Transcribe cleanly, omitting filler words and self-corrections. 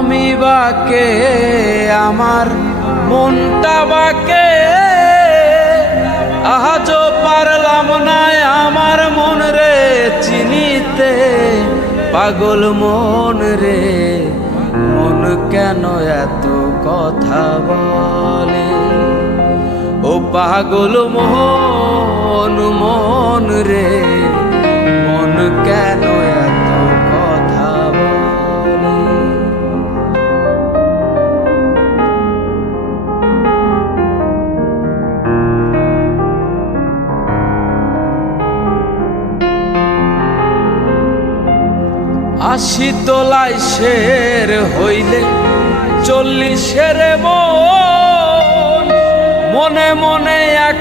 আমি বাকে আমার মনটা বাকে, আজও পারলাম না আমার মন রে চিনিতে। পাগল মন রে, মন কেন এত কথা বলে? ও পাগল মন, মন রে, মন কেন এত কথা বলে? আশি তোলায় শের হইলে 40-এর মন, মনে মনে এক